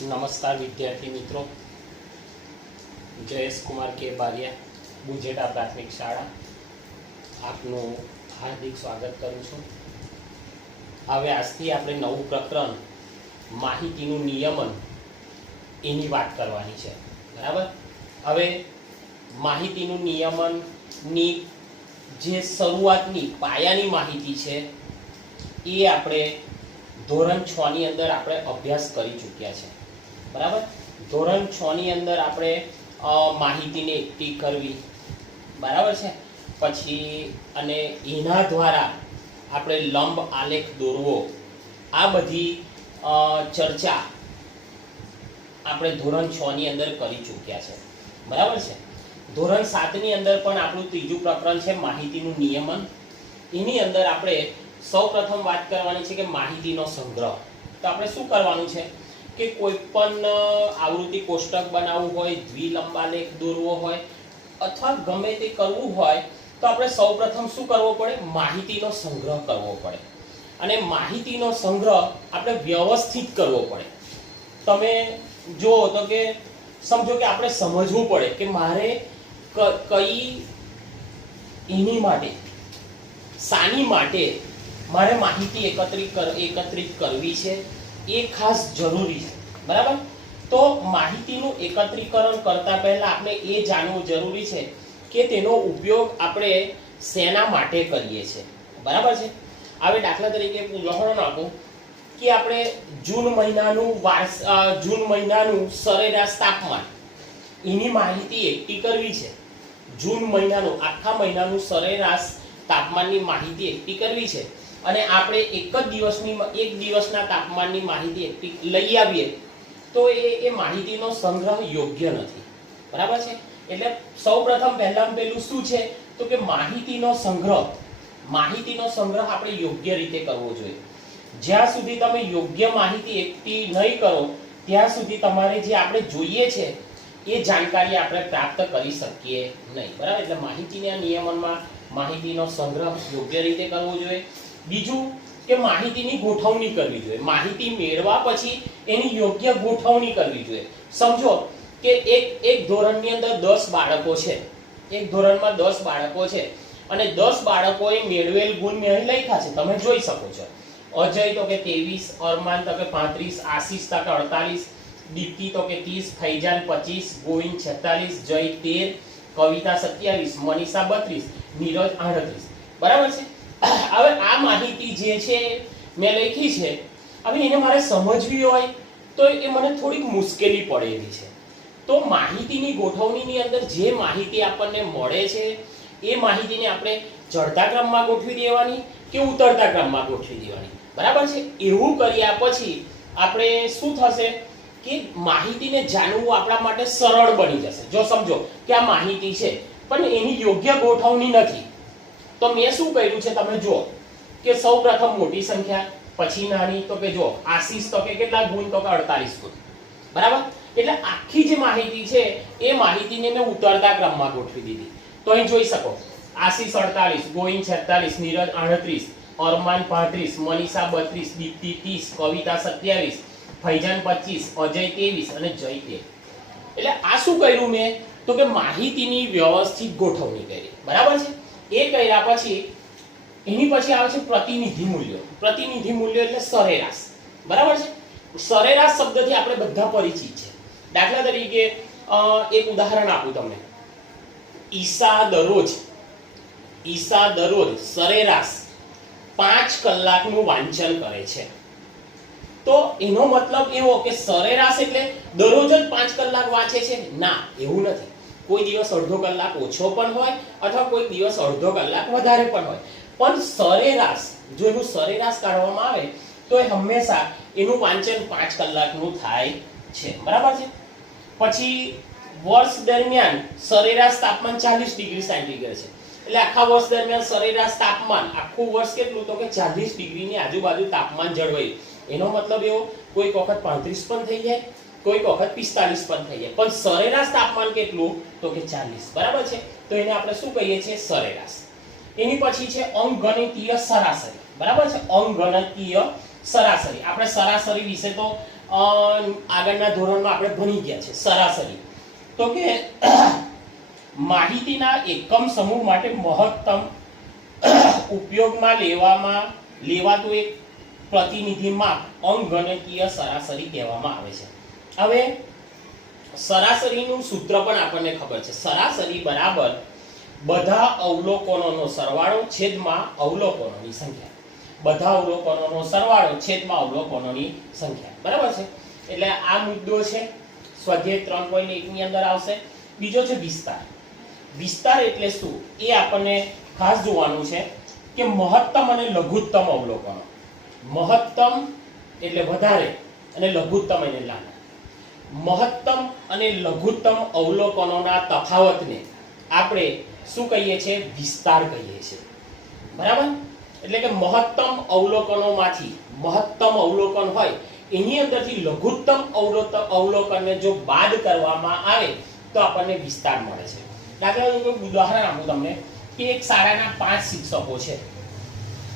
નમસ્કાર વિદ્યાર્થી મિત્રો, જયેશ કુમાર કે બારિયા, બુજેટા પ્રાથમિક શાળા આપનું હાર્દિક સ્વાગત કરું છું. હવે આજથી આપણે નવું પ્રકરણ માહિતીનું નિયમન એની વાત કરવાની છે. બરાબર. હવે માહિતીનું નિયમનની જે શરૂઆતની પાયાની માહિતી છે એ આપણે ધોરણ 6 ની અંદર આપણે અભ્યાસ કરી ચૂક્યા છે. બરાબર. ધોરણ 6 ની અંદર આપણે માહિતીને એકઠી કરવી, બરાબર છે, પછી અને એના દ્વારા આપણે લંબ આલેખ દોરવો, આ બધી ચર્ચા આપણે ધોરણ 6 ની અંદર કરી ચૂક્યા છે. બરાબર છે. ધોરણ 7 ની અંદર પણ આપણું ત્રીજું પ્રકરણ છે માહિતીનું નિયમન. એની અંદર આપણે સૌપ્રથમ વાત કરવાની છે કે માહિતીનો સંગ્રહ. તો આપણે શું કરવાનું છે કે કોઈ પણ આવૃત્તિ કોષ્ટક બનાવવું હોય, દ્વિલંબાલેખ દોરવો હોય અથવા ગમે તે કરવું હોય તો આપણે સૌપ્રથમ શું કરવો પડે? માહિતીનો સંગ્રહ કરવો પડે. અને માહિતીનો સંગ્રહ આપણે વ્યવસ્થિત કરવો પડે. તમે જુઓ તો કે સમજો કે આપણે સમજવું પડે કે મારે કઈ એની માટે શાની માટે મારે માહિતી એકત્રિત કરવી છે એ ખાસ જરૂરી છે. બરાબર. તો માહિતીનું એકત્રીકરણ કરતા પહેલા આપણે એ જાણવું જરૂરી છે કે તેનો ઉપયોગ આપણે શેના માટે કરીએ છીએ. બરાબર છે. હવે દાખલા તરીકે ઉદાહરણ આપું કે આપણે જૂન મહિનાનું સરેરાશ તાપમાન એની માહિતી એકઠી કરવી છે. જૂન મહિનાનું આખા મહિનાનું સરેરાશ તાપમાનની માહિતી એકઠી કરવી છે અને આપણે એક દિવસના તાપમાનની માહિતી એકઠી લઈ આવીએ તો એ માહિતીનો સંગ્રહ યોગ્ય નથી. બરાબર છે. એટલે સૌપ્રથમ પહેલું શું છે તો કે માહિતીનો સંગ્રહ આપણે યોગ્ય રીતે કરવો જોઈએ. જ્યાં સુધી તમે યોગ્ય માહિતી એકઠી નહીં કરો ત્યાં સુધી તમારે જે આપણે જોઈએ છે એ જાણકારી આપણે પ્રાપ્ત કરી શકીએ નહીં. બરાબર. એટલે માહિતીના નિયમનમાં માહિતીનો સંગ્રહ યોગ્ય રીતે કરવો જોઈએ. બીજું કે માહિતીની ગોઠવણી કરવી જોઈએ. માહિતી મેળવ્યા પછી એની યોગ્ય ગોઠવણી કરવી જોઈએ. સમજો કે એક ધોરણની અંદર 10 બાળકો છે. એક ધોરણમાં 10 બાળકો છે અને 10 બાળકોએ મેળવેલ ગુણ મેં અહીં લખ્યા છે, તમે જોઈ શકો છો. અજય તો કે 23, અરમાન તો કે 35, આશીષ તો કે 48, દીપ્તિ તો કે 30, ફૈજાન 25, ગોવિંદ 46, જય 13, કવિતા 27, મનીષા 32, નીરજ 38. બરાબર છે. હવે આ માહિતી જે છે મેં લખી છે, હવે એને મારે સમજવી હોય તો એ મને થોડીક મુશ્કેલી પડે એવી છે. તો માહિતીની ગોઠવણીની અંદર જે માહિતી આપણને મળે છે એ માહિતીને આપણે ચડતા ક્રમમાં ગોઠવી દેવાની કે ઉતરતા ક્રમમાં ગોઠવી દેવાની. બરાબર છે. એવું કર્યા પછી આપણે શું થશે કે માહિતીને જાણવું આપણા માટે સરળ બની જશે. જો સમજો કે આ માહિતી છે પણ એની યોગ્ય ગોઠવણી નથી તો મેં શું કર્યું છે તમે જુઓ કે સૌપ્રથમ મોટી સંખ્યા, પછી નાની, તો કે જો આશીષ તો કે કેટલા ગુણ તો કે 48 ગુણ. બરાબર. એટલે આખી જે માહિતી છે એ માહિતીને મેં ઉતરતા ક્રમમાં ગોઠવી દીધી. તો અહીં જોઈ શકો આશીષ 48, ગોવિંદ 46, નીરજ 38, અરમાન 35, મનીષા 32, દીપ્તિ 30, કવિતા 27, ફૈજાન 25, અજય 23 અને જય 13. એટલે આ શું કર્યું મેં તો કે માહિતીની વ્યવસ્થિત ગોઠવણી કરી. બરાબર છે. એ કર્યા પછી એની પછી આવે છે પ્રતિનિધિ મૂલ્યો. પ્રતિનિધિ મૂલ્યો એટલે સરેરાશ. બરાબર છે. સરેરાશ શબ્દથી આપણે બધા પરિચિત છે. દાખલા તરીકે એક ઉદાહરણ આપું તમને. ઈશા દરરોજ સરેરાશ 5 કલાકનું વાંચન કરે છે. તો એનો મતલબ એવો કે સરેરાશ એટલે દરરોજ જ 5 કલાક વાંચે છે? ના, એવું નથી. કોઈ દિવસ અડધો કલાક ઓછો પણ હોય અથવા કોઈ દિવસ અડધો કલાક વધારે પણ હોય, પણ સરેરાશ જો એનું સરેરાશ કાઢવામાં આવે તો એ હંમેશા એનું વાંચન 5 કલાકનું થાય છે. બરાબર છે. પછી વર્ષ દરમિયાન સરેરાશ તાપમાન 40 ડિગ્રી સેન્ટીગ્રેડ છે. એટલે આખા વર્ષ દરમિયાન સરેરાશ તાપમાન આખું વર્ષ કેટલું તો કે 40 ડિગ્રીની આજુબાજુ તાપમાન જળવાય. એનો મતલબ એવો કોઈક વખત 35 પણ થઈ જાય, કોઈક વખત 45 પણ થઈ જાય, પણ સરેરાશ તાપમાન કેટલું તો કે 40. બરાબર છે. તો એને આપણે શું કહીએ છીએ? સરેરાશ. એની પછી છે અંકગણિતીય સરાસરી. બરાબર છે. અંકગણિતીય સરાસરી. આપણે સરાસરી વિશે તો આગળના ધોરણમાં આપણે ભણી ગયા છે સરાસરી. તો કે માહિતીના એકમ સમૂહ માટે મહત્તમ ઉપયોગમાં લેવાતું એક પ્રતિનિધિ માપ અંકગણિતીય સરાસરી કહેવામાં આવે છે. હવે સરાસરીનું સૂત્ર પણ આપણને ખબર છે. સરાસરી બરાબર બધા અવલોકનોનો સરવાળો છેદમાં અવલોકનોની સંખ્યા. બધા અવલોકનોનો સરવાળો છેદમાં અવલોકનોની સંખ્યા. બરાબર છે. એટલે આ મુદ્દો છે સ્વાધ્યાય 3.1 ની અંદર આવશે. બીજો છે વિસ્તાર. વિસ્તાર એટલે શું એ આપણને ખાસ જોવાનું છે કે મહત્તમ અને લઘુત્તમ અવલોકનો. મહત્તમ એટલે વધારે અને લઘુત્તમ એટલે નાના. મહત્તમ અને લઘુત્તમ અવલોકનોના તફાવતને આપણે શું કહીએ છીએ? વિસ્તાર કહીએ છીએ. બરાબર. એટલે કે મહત્તમ અવલોકનોમાંથી મહત્તમ અવલોકન હોય એની અંદરથી લઘુત્તમ અવલોકનને જો બાદ કરવામાં આવે તો આપણને વિસ્તાર મળે છે. દાખલા તરીકે ઉદાહરણ આપું તમને કે એક શાળાના 5 શિક્ષકો છે.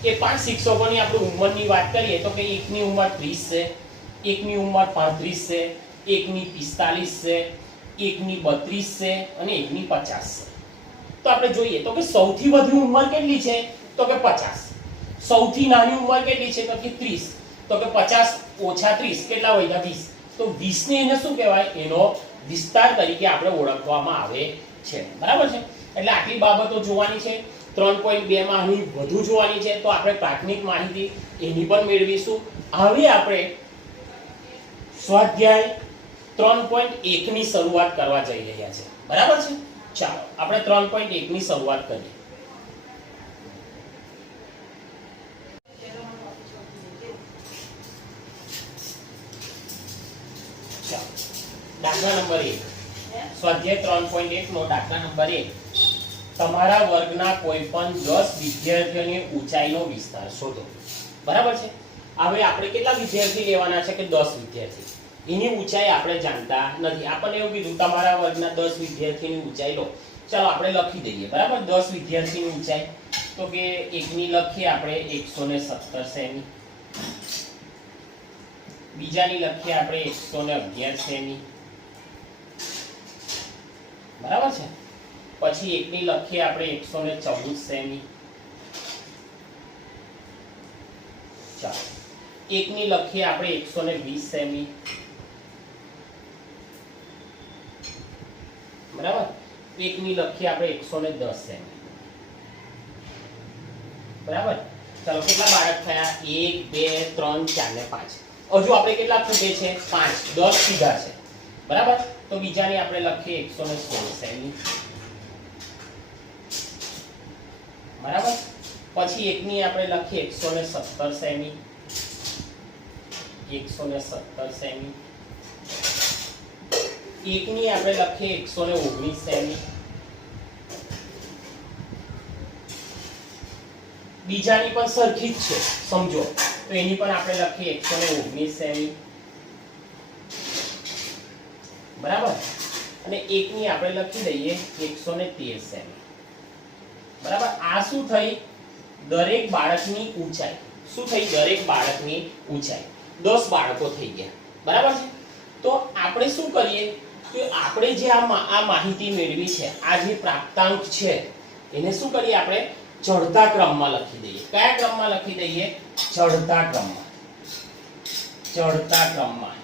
એ 5 શિક્ષકોની આપણે ઉંમરની વાત કરીએ તો કે એકની ઉંમર 30 છે, એકની ઉંમર 35 છે, એકની 45 છે, એકની 32 છે અને એકની 50 છે. તો આપણે જોઈએ તો કે સૌથી વધુ ઉંમર કેટલી છે? તો કે 50. સૌથી નાની ઉંમર કેટલી છે? તો કે 30. તો કે 50 ઓછા 30 કેટલા વધ્યા? 20. તો 20 ને એને શું કહેવાય? એનો વિસ્તાર તરીકે આપણે ઓળખવામાં આવે છે. બરાબર છે. એટલે આટલી બાબતો જોવાની છે. 3.2 માં અહીં વધુ જોવાની છે તો આપણે પ્રાથમિક માહિતી એની પણ મેળવીશું. હવે આપણે સ્વાધ્યાય 3.1 ની શરૂઆત કરવા જઈ રહ્યા છે. બરાબર છે. ચાલો આપણે 3.1 ની શરૂઆત કરીએ. દાખલા નંબર 1 સ્વાધ્યાય 3.1 નો દાખલા નંબર 1. તમારા વર્ગના કોઈ પણ 10 વિદ્યાર્થીઓની ઊંચાઈનો વિસ્તાર શોધો. બરાબર છે. હવે આપણે કેટલા વિદ્યાર્થી લેવાના છે? કે 10 વિદ્યાર્થી. એની ઊંચાઈ આપણે જાણતા નથી. આપણને એવું કીધું તમારા વર્ગના 10 વિદ્યાર્થીની ઊંચાઈ લો. ચાલો આપણે લખી દઈએ. બરાબર. 10 વિદ્યાર્થીની ઊંચાઈ તો કે એકની લખીએ આપણે 117 સેમી, બીજાની લખીએ આપણે 111 સેમી. બરાબર છે. પછી એકની લખીએ આપણે 114 સેમી. ચાલો એકની લખીએ આપણે 120 સેમી. બરાબર. એકની લખીએ આપણે 110 સેમી. બરાબર. ચાલો કેટલા બાળક થયા? 1 2 3 4 ને 5. હજુ આપણે કેટલા ખૂટે છે? 5. 10 સીધા છે. બરાબર. તો બીજાની આપણે લખીએ 116 સેમી. બરાબર. પછી એકની આપણે લખીએ 117 સેમી. 117 સેમી. એકની આપણે લખીએ 119 સેમી. બીજાની પણ સરખી જ છે સમજો તો એની પણ આપણે લખીએ 119 સેમી. બરાબર. અને એકની આપણે લખી દઈએ 113 સેમી. બરાબર. આ શું થઈ? દરેક બાળકની ઊંચાઈ. શું થઈ? દરેક બાળકની ઊંચાઈ. 10 બાળકો થઈ ગયા. બરાબર છે. તો આપણે શું કરીએ કે આપણે જે આ માહિતી મેળવી છે, આ જે પ્રાપ્તાંક છે એને શું કરીએ? આપણે ચડતા ક્રમમાં લખી દઈએ. કયા ક્રમમાં લખી દઈએ? ચડતા ક્રમમાં. ચડતા ક્રમમાં.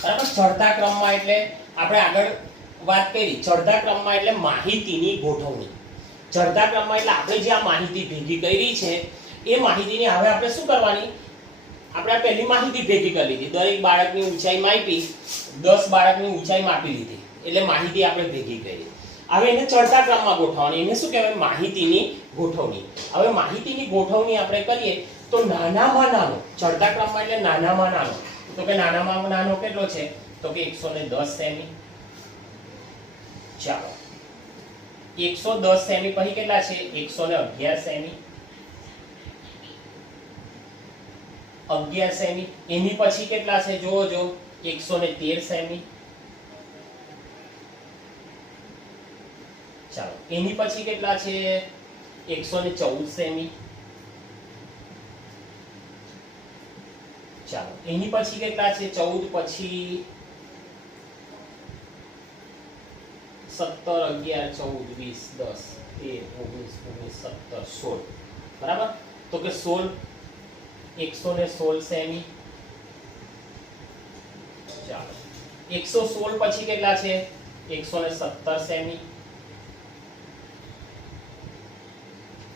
બરાબર. ચડતા ક્રમમાં એટલે આપણે આગળ વાત કરી. ચડતા ક્રમમાં એટલે માહિતીની ગોઠવણી. ચડતા ક્રમમાં એટલે આપણે જે આ માહિતી ભેગી કરી છે એ માહિતીની હવે આપણે શું કરવાની? આપણે આ પહેલી માહિતી ભેગી કરી લીધી. દરેક બાળકની ઊંચાઈ માપી, 10 બાળકની ઊંચાઈ માપી લીધી. એટલે માહિતી આપણે ભેગી કરી. હવે એને ચડતા ક્રમમાં ગોઠવવાની. એને શું કહેવાય? માહિતીની ગોઠવણી. હવે માહિતીની ગોઠવણી આપણે કરીએ તો નાનામાં નાનો ચડતા ક્રમમાં એટલે નાનામાં નાનો. તો કે નાનામાં નાનો કેટલો છે? તો કે 110 સેમી. ચાલો 110 સેમી પછી કેટલા છે? 111 સેમી. 11 સેમી. એની પછી કેટલા છે? જોવો 113 સેમી. ચાલો એની પછી કેટલા છે? 114 સેમી. ચાલો એની પછી કેટલા છે 14 પછી 17 11 14 20 10 13 19 19 17 16 બરાબર તો કે 16 116 સેમી ચાલો 116 પછી કેટલા છે 117 સેમી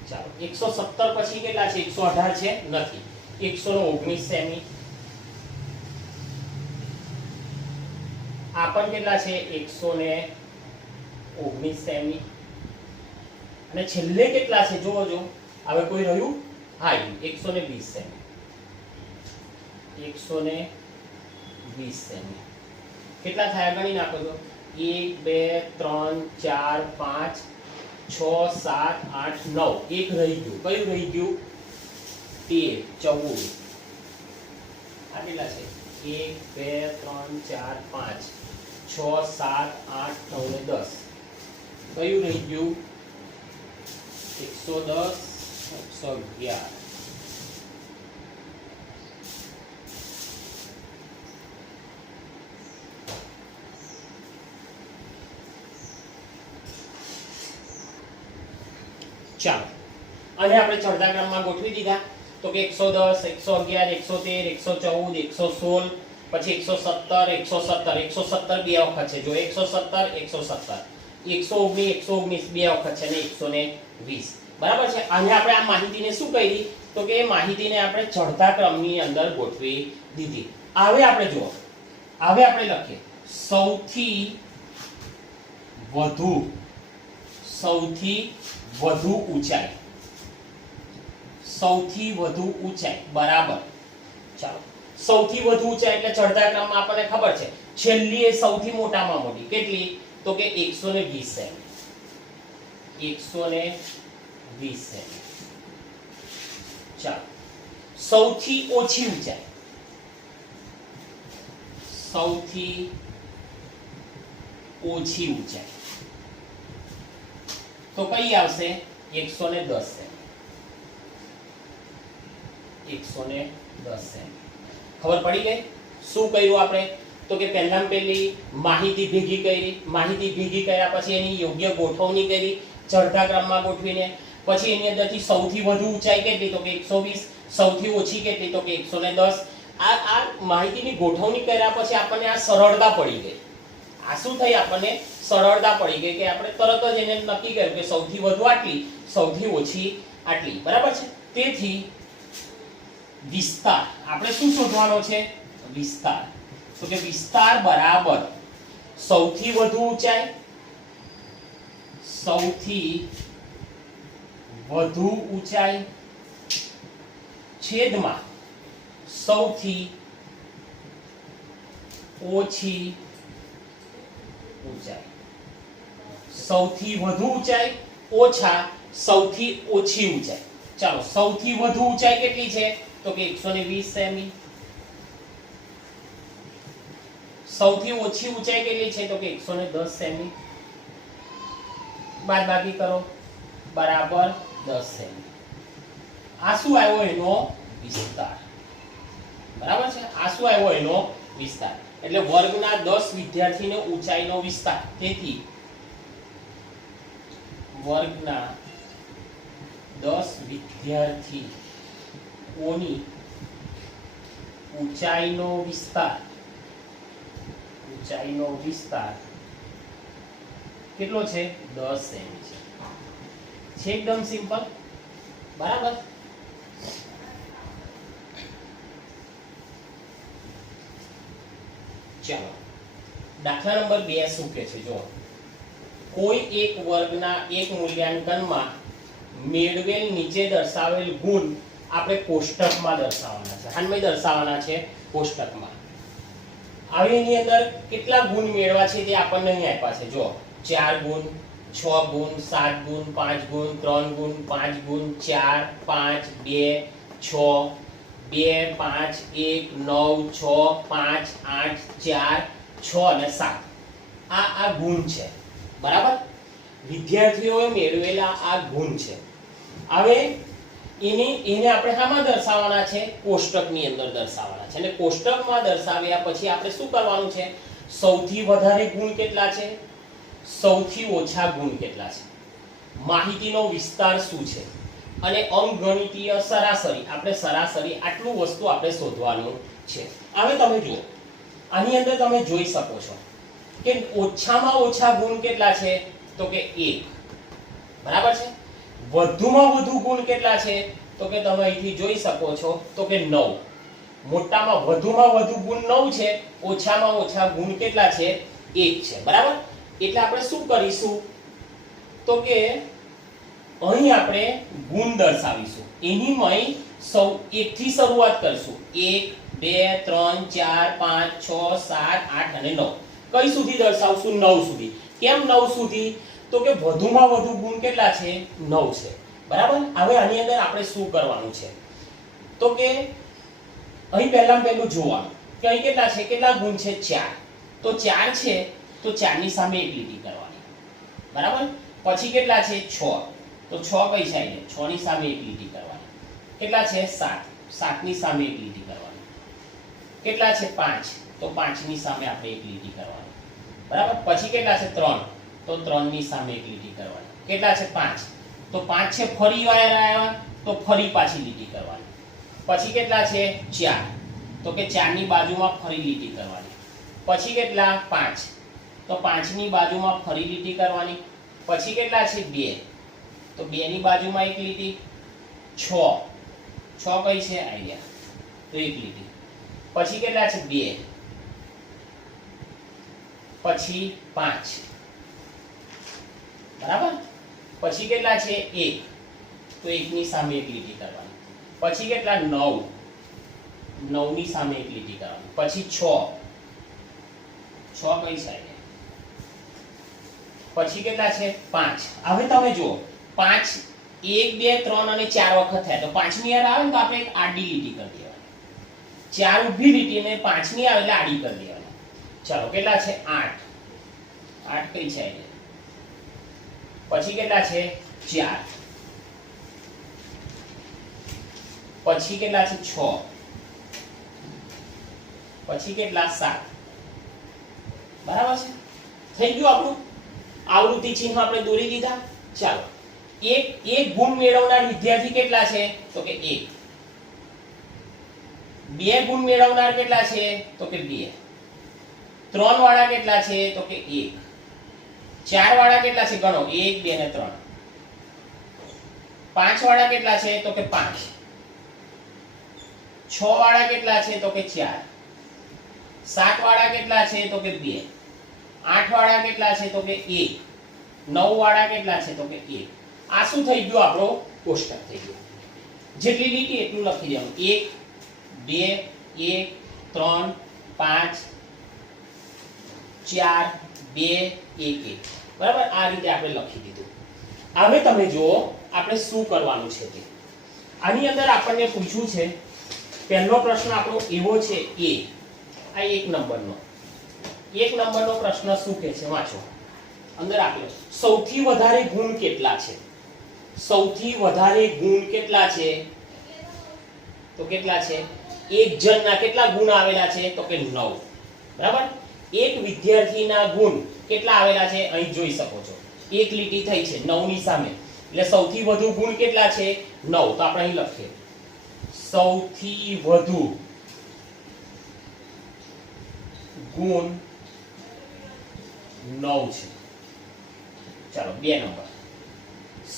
ચાલો 117 પછી કેટલા છે 118 છે નથી 119 સેમી આ પણ કેટલા છે 119 સેમી અને છેલ્લે કેટલા છે જોવો જો હવે કોઈ રહ્યું હા 120 સેમી 120 સેમી કેટલા થયા ગણી નાખો તો 1 2 3 4 5 6 7 8 9 એક રહી ગયું કયું રહી ગયું 13 14 આ કેટલા છે 1 2 3 4 5 6 7 8 9 ને 10 કયું રહી ગયું 110 111 ચાલો અને આપણે ચડતા ક્રમમાં ગોઠવી દીધા તો કે 110 111 113 114 116 પછી 117 117 બે વખત છે જો 117 117 119 119 બે વખત છે ને 120 બરાબર છે અને આપણે આ માહિતીને શું કરી તો કે એ માહિતીને આપણે ચડતા ક્રમની અંદર ગોઠવી દીધી હવે આપણે જુઓ હવે આપણે લખીએ સૌથી વધુ ઊંચાઈ બરાબર ચાલો સૌથી વધુ ઊંચાઈ એટલે ચડતા ક્રમમાં આપણને ખબર છે છેલ્લી એ સૌથી મોટામાં મોટી કેટલી તો કે 120 સેમી 120 સેમી ચાલો સૌથી ઓછી ઊંચાઈ તો કઈ આવશે 110 સેમી 110 સેમી ખબર પડી ગઈ શું કર્યું આપણે તો કે પહેલામાં પહેલી માહિતી ભેગી કર્યા પછી એની યોગ્ય ગોઠવણી કરી ચડતા ક્રમમાં ગોઠવીને પછી એની અંદરથી સૌથી વધુ ઊંચાઈ કેટલી તો કે 120 સૌથી ઓછી કેટલી તો કે 110 આ માહિતીની ગોઠવણી કર્યા પછી આપણને આ સરળતા પડી ગઈ આ શું થઈ આપણને સરળતા પડી ગઈ કે આપણે તરત જ એને નક્કી કર્યું કે સૌથી વધુ આટલી સૌથી ઓછી આટલી બરાબર છે તેથી વિસ્તાર આપણે શું શોધવાનો છે વિસ્તાર તો કે વિસ્તાર બરાબર સૌથી વધુ ઊંચાઈ છેદમાં સૌથી ઓછી ઊંચાઈ સૌથી વધુ ઊંચાઈ ઓછા સૌથી ઓછી ઊંચાઈ ચાલો સૌથી વધુ ઊંચાઈ કેટલી છે તો કે 120 સેમી સૌથી ઓછી ઊંચાઈ કેટલી છે તો કે 110 સેમી બાદબાકી કરો બરાબર 10 સેમી આ શું આવ્યો એનો વિસ્તાર બરાબર છે આ શું આવ્યો એનો વિસ્તાર એટલે વર્ગના 10 વિદ્યાર્થીનો ઊંચાઈનો વિસ્તાર તેથી વર્ગના 10 વિદ્યાર્થીઓની ઊંચાઈનો વિસ્તાર કેટલો છે 10 સેમી છે એકદમ સિમ્પલ બરાબર ચાલો દાખલા નંબર 2 શું કહે છે જો કોઈ એક વર્ગના એક મૂલ્યાંકનમાં મેળવેલ નીચે દર્શાવેલ ગુણ આપણે કોષ્ટકમાં દર્શાવવાના છે કોષ્ટકમાં હવે એની અંદર કેટલા ગુણ મેળવા છે તે આપણને અહીં આપ્યા છે જો 4 ગુણ 6 ગુણ 7 ગુણ 5 ગુણ 3 ગુણ 5 ગુણ 4 5 2 6 2 5 1 9 6 5 8 4 6 અને 7 આ ગુણ છે બરાબર વિદ્યાર્થીઓએ મેળવેલા આ ગુણ છે હવે એને આપણે શામાં દર્શાવવાના છે? કોષ્ટકની અંદર દર્શાવવાના છે. અને કોષ્ટકમાં દર્શાવ્યા પછી આપણે શું કરવાનું છે? સૌથી વધારે ગુણ કેટલા છે, સૌથી ઓછા ગુણ કેટલા છે, માહિતીનો વિસ્તાર શું છે, અને અંકગણિતીય સરાસરી, આપણે સરાસરી આટલું વસ્તુ આપણે શોધવાનું છે. હવે તમે જુઓ, આની અંદર તમે જોઈ શકો છો કે ઓછામાં ઓછા ગુણ કેટલા છે? તો કે 1. બરાબર છે. વધુમાં વધુ ગુણ કેટલા છે? તો કે તમે અહીંથી જોઈ શકો છો તો કે 9. મોટામાં વધુ ગુણ 9 છે, ઓછામાં ઓછા ગુણ કેટલા છે? 1 છે. બરાબર. એટલે આપણે શું કરીશું તો કે અહીં આપણે ગુણ દર્શાવીશું. એની મય 1 થી શરૂઆત કરીશું. 1 2 3 4 5 6 7 8 અને 9. કઈ સુધી દર્શાવશું? 9 સુધી. કેમ 9 સુધી? તો કે વધુમાં વધુ ગુણ કેટલા છે? 9 છે. બરાબર. હવે આની અંદર આપણે શું કરવાનું છે તો કે અહીં પહેલું જોવાનું કે અહીં કેટલા છે, કેટલા ગુણ છે? 4. તો 4 છે તો 4 ની સામે એક લીટી કરવાની. બરાબર. પછી કેટલા છે? 6. તો 6 કઈ સાઈડે? 6 ની સામે એક લીટી કરવાની. કેટલા છે? 7. 7 ની સામે એક લીટી કરવાની. કેટલા છે? 5. તો 5 ની સામે આપણે એક લીટી કરવાની. બરાબર. પછી કેટલા છે? 3. તો 3 ની સામે એક લીટી કરવાની. કેટલા છે? 5. તો 5 છે, ફરી વાયર આવ્યા તો ફરી પાછી લીટી કરવાની. પછી કેટલા છે? 4. તો કે 4 ની બાજુમાં ફરી લીટી કરવાની. પછી કેટલા? 5. તો 5 ની બાજુમાં ફરી લીટી કરવાની. પછી કેટલા છે? 2. તો 2 ની બાજુમાં એક લીટી. 6. 6 કઈ છે? આઈડિયા. તો એક લીટી. પછી કેટલા છે? 2. પછી 5. બરાબર. પછી કેટલા છે? 1. તો 1 ની સામે એક લીટી કરવાની. પછી કેટલા? 9. 9 ની સામે એક લીટી કરવાની. પછી 6. 6 કઈ સાઈડે? પછી કેટલા છે? 5. હવે તમે જુઓ, 5 1 2 3 અને 4 વખત થયા. તો 5 ની યાર આવે ને તો આપણે એક આડી લીટી કરી દેવાની. 4 ઊભી લીટી ને 5 ની આવે એટલે આડી કરી દેવાની. ચાલો, કેટલા છે? 8. 8 કઈ સાઈડે? પછી કેટલા છે? 4. પછી કેટલા છે? 6. પછી કેટલા? 7. બરાબર છે. થઈ ગયું આપણું આવૃત્તિ ચિહ્ન આપણે દોરી દીધા. ચાલો, એક ગુણ મેળવનાર વિદ્યાર્થી કેટલા છે? તો કે 1. 2 ગુણ મેળવનાર કેટલા છે? તો કે 2. 3 વાળા કેટલા છે? તો કે 1. 4 વાળા કેટલા છે? ગણો. 1 2 ને 3. 5 વાળા કેટલા છે? તો કે 5. 6 વાળા કેટલા છે? તો કે 4. 7 વાળા કેટલા છે? તો કે 2. 8 વાળા કેટલા છે? તો કે 1. 9 વાળા કેટલા છે? તો કે 1. આ શું થઈ ગયું? આપણો કોષ્ટક થઈ ગયો. જેટલી લીટી એટલું લખી દેવાનું. 1 2 1 3 5 4 2 1 1. બરાબર. આ રીતે આપણે લખી દીધું. હવે તમે જુઓ આપણે શું કરવાનું છે તે. આની અંદર આપણને પૂછ્યું છે, પહેલો પ્રશ્ન આપણો એવો છે એ. આ 1 નંબરનો. 1 નંબરનો પ્રશ્ન શું કહે છે? વાંચો. અંદર આપ્યો સૌથી વધારે ગુણ કેટલા છે? સૌથી વધારે ગુણ કેટલા છે? તો કેટલા છે? એક જણના કેટલા ગુણ આવેલા છે? તો કે 9. બરાબર. એક વિદ્યાર્થીના ગુણ કેટલા આવેલા છે? અહીં જોઈ શકો છો. એક લીટી થઈ છે 9 ની સામે. એટલે સૌથી વધુ ગુણ કેટલા છે? 9. તો આપણે અહીં લખીએ સૌથી વધુ ગુણ 9 છે. ચાલો, 2 નંબર.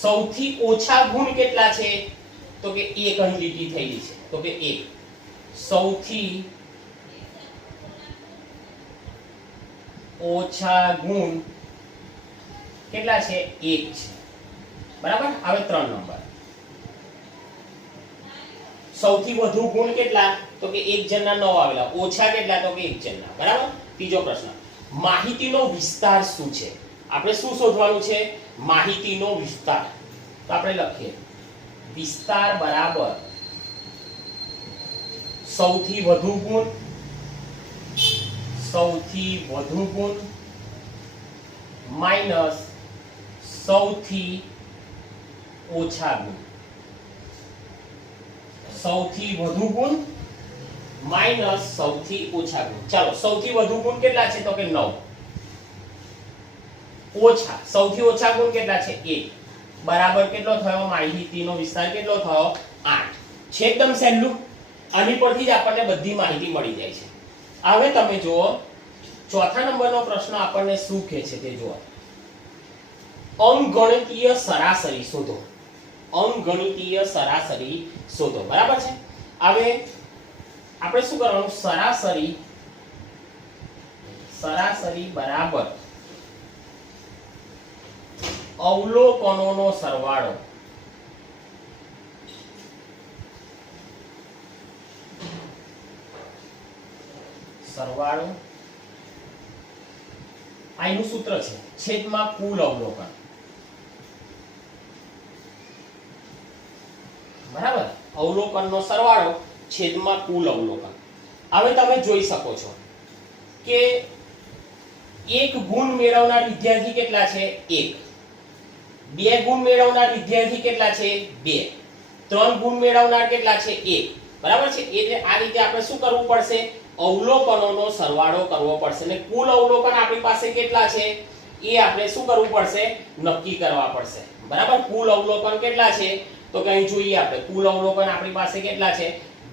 સૌથી ઓછા ગુણ કેટલા છે? તો કે 1 અહીં લીટી થયેલી છે. તો કે 1. સૌથી ઓછા ગુણ કેટલા છે? 1 છે. બરાબર. હવે 3 નંબર. સૌથી વધુ ગુણ કેટલા? તો કે એક જણના 9 આવેલા. ઓછા કેટલા? તો કે એક જણના. બરાબર. ત્રીજો પ્રશ્ન, માહિતીનો વિસ્તાર શું છે? આપણે શું શોધવાનું છે? માહિતીનો વિસ્તાર. તો આપણે લખીએ વિસ્તાર બરાબર સૌથી વધુ ગુણ, સૌથી વધુ ગુણ માઈનસ સૌથી ઓછા ગુણ. સૌથી વધુ ગુણ માઈનસ સૌથી ઓછા ગુણ. ચાલો સૌથી વધુ ગુણ કેટલા છે તો કે 9, ઓછા સૌથી ઓછા ગુણ કેટલા છે 1, બરાબર કેટલો થયો માહિતીનો વિસ્તાર કેટલો થયો 8. છે એકદમ સહેલું. આની પરથી જ આપણને બધી માહિતી મળી જાય છે. હવે તમે જુઓ ચોથા નંબરનો પ્રશ્ન આપણને શું કહે છે તે જુઓ. અંકગણિતીય સરાસરી શોધો. અંકગણિતીય સરાસરી શોધો. બરાબર છે. હવે આપણે શું કરવાનું, સરાસરી બરાબર અવલોકનોનો સરવાળો. આનું સૂત્ર છે છેદમાં કુલ અવલોકન. બરાબર, અવલોકનનો સરવાળો છેદમાં કુલ અવલોકન. હવે તમે જોઈ શકો છો કે એક ગુણ મેળવનાર વિદ્યાર્થી કેટલા છે 1, 2 ગુણ મેળવનાર વિદ્યાર્થી કેટલા છે 2, 3 ગુણ મેળવનાર કેટલા છે 1. બરાબર છે. એટલે આ રીતે આપણે શું કરવું પડશે, અવલોકનોનો સરવાળો કરવો પડશે અને કુલ અવલોકન આપણી પાસે કેટલા છે એ આપણે શું કરવું પડશે, નક્કી કરવા પડશે. બરાબર, કુલ અવલોકન કેટલા છે તો કે અહીં જોઈએ આપણે. કુલ અવલોકન આપણી પાસે કેટલા છે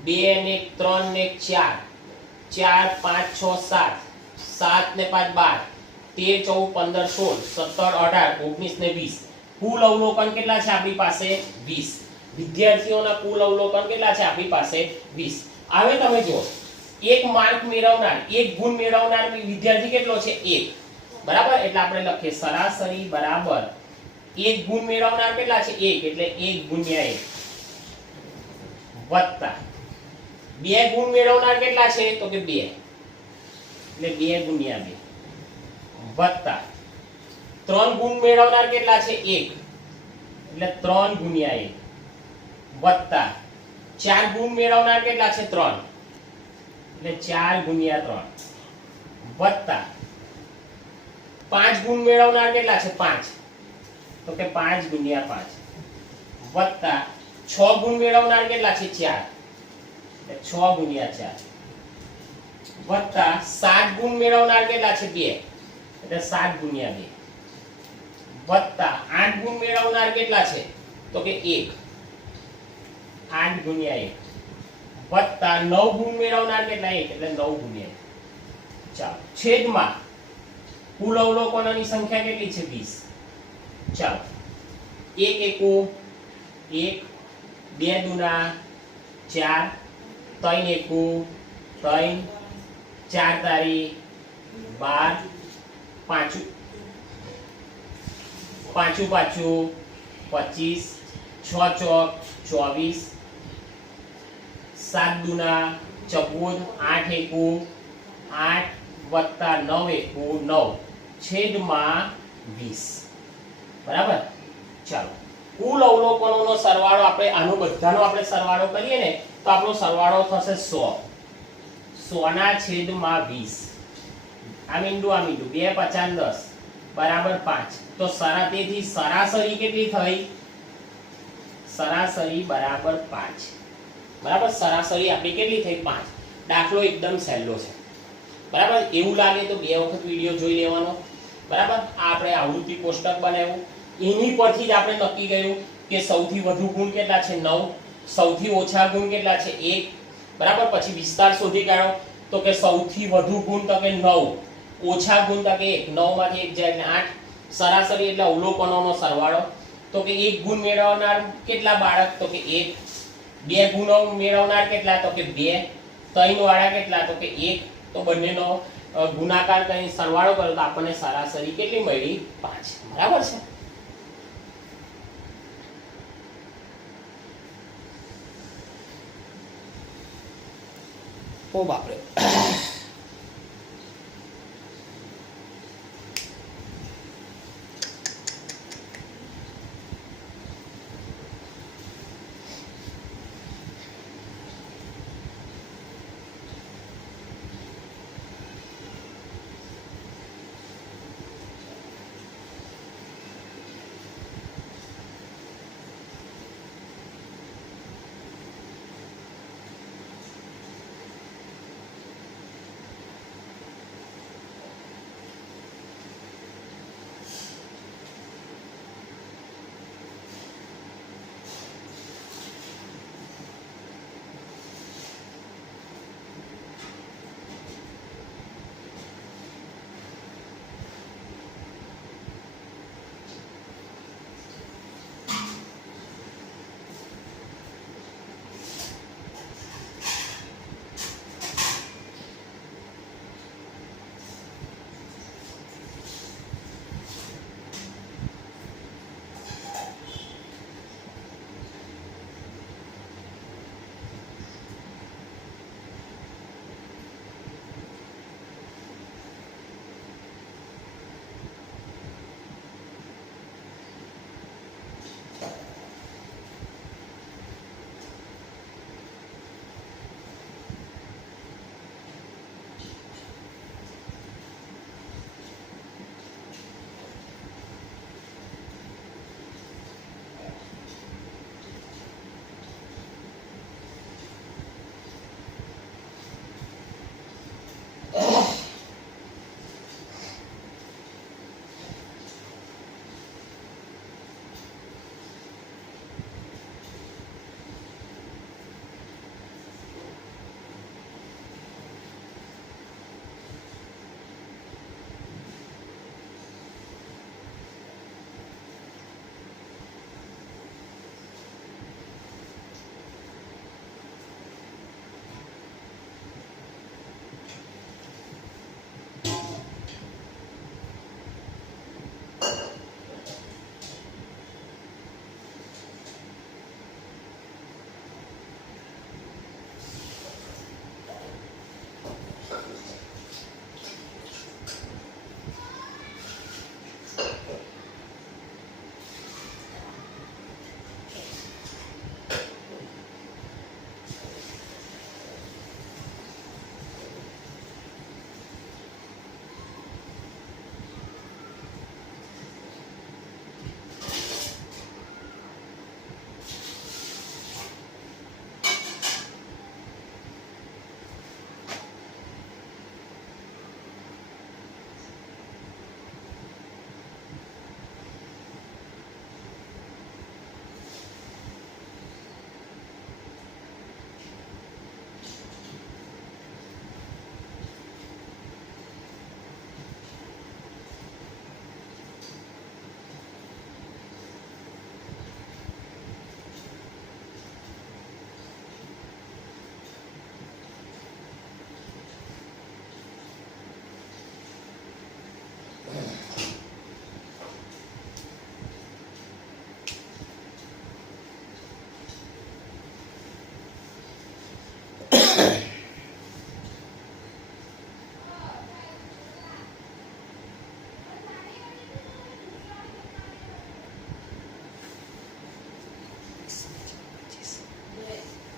2 ને 3 ને 4, 4 5 6 7, 7 ને 5 12, 13 14 15 16 17 18 19 ને 20. કુલ અવલોકન કેટલા છે આપણી પાસે 20. વિદ્યાર્થીઓના કુલ અવલોકન કેટલા છે આપણી પાસે 20. હવે તમે જુઓ, એક માર્ક મેળવનાર, એક ગુણ મેળવનાર વિદ્યાર્થી કેટલો છે 1. બરાબર, એટલે આપણે લખીએ સરાસરી બરાબર એક ગુણ મેળવનાર કેટલા છે 1, એટલે 1 ગુણ્યા 1 વત્તા 2 ગુણ મેળવનાર કેટલા છે તો કે 2, એટલે 2 ગુણ્યા 2 વત્તા 3 ગુણ મેળવનાર કેટલા છે 1, એટલે 3 ગુણ્યા 1 વત્તા 4 ગુણ મેળવનાર કેટલા છે 3, એટલે 4 ગુણ્યા 3 વત્તા 5 ગુણ મેળવનાર કેટલા છે 5, તો કે 5 ગુણ્યા 5 વત્તા 6 ગુણ મેળવનાર કેટલા છે 4, એટલે 6 ગુણ્યા 4 વત્તા 7 ગુણ મેળવનાર કેટલા છે 2, એટલે 7 ગુણ્યા 2 વત્તા 8 ગુણ મેળવનાર કેટલા છે તો કે 1, 8 ગુણ્યા 1 વત્તા 9 ગુણ મેળવનાર કેટલા 1, એટલે 9 ગુણ્યા 1. ચાલો છેદમાં કુલ અવલોકનોની સંખ્યા કેટલી છે 20. ચાલો 1 એકુ 1, 2 દુના 4, 3 એકુ 3, 4 તારી 12, પાંચું પાછું 25, 6 ચોક 24, 7 દુના 14, 8 એકુ 8 વત્તા 9 એકુ 9 છેદમાં 20. બરાબર. ચાલો કુલ અવલોકનોનો સરવાળો આપણે આનો બધાનો આપણે સરવાળો કરીએ ને તો આપણો સરવાળો થશે 100. 100 ના છેદમાં 20. આ મીંડું 2 5 10 બરાબર 5. તો તેથી સરાસરી કેટલી થઈ, સરાસરી બરાબર 5. બરાબર, સરાસરી આપણી કેટલી થઈ 5. દાખલો એકદમ સહેલો છે. બરાબર, એવું લાગે તો 2 વખત વિડિયો જોઈ લેવાનો. બરાબર, આ આપણે આવૃત્તિ કોષ્ટક બનાવ્યું, એની પરથી જ આપણે નક્કી કર્યું કે સૌથી વધુ ગુણ કેટલા છે 9, સૌથી ઓછા ગુણ કેટલા છે 1. બરાબર, પછી વિસ્તાર શોધી કાઢો તો કે સૌથી વધુ ગુણ તો કે 9, ઓછા ગુણ તો કે 1, 9 માંથી 1 જાય એટલે 8. સરાસરી એટલે અવલોકનોનો સરવાળો. તો કે 1 ગુણ મેળવનાર કેટલા બાળક તો કે 1, 2 ગુણો મેળવનાર કેટલા તો કે 2, 3 વાળા કેટલા તો કે 1. તો બંનેનો ગુણાકાર કરીને સરવાળો કરો તો આપણને સરાસરી કેટલી મળી 5. બરાબર છે. ઓ બાપરે.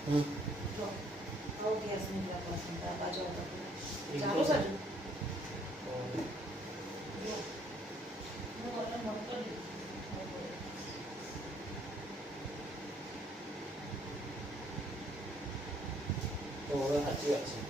હમ. જો આવો ગેસ નહીં રાખવા સંતા બાજુ આવતા એક ચાલો તો બાજુ જો. હું બટન બંધ કરી દઉં. તો હવે સાચી વાત છે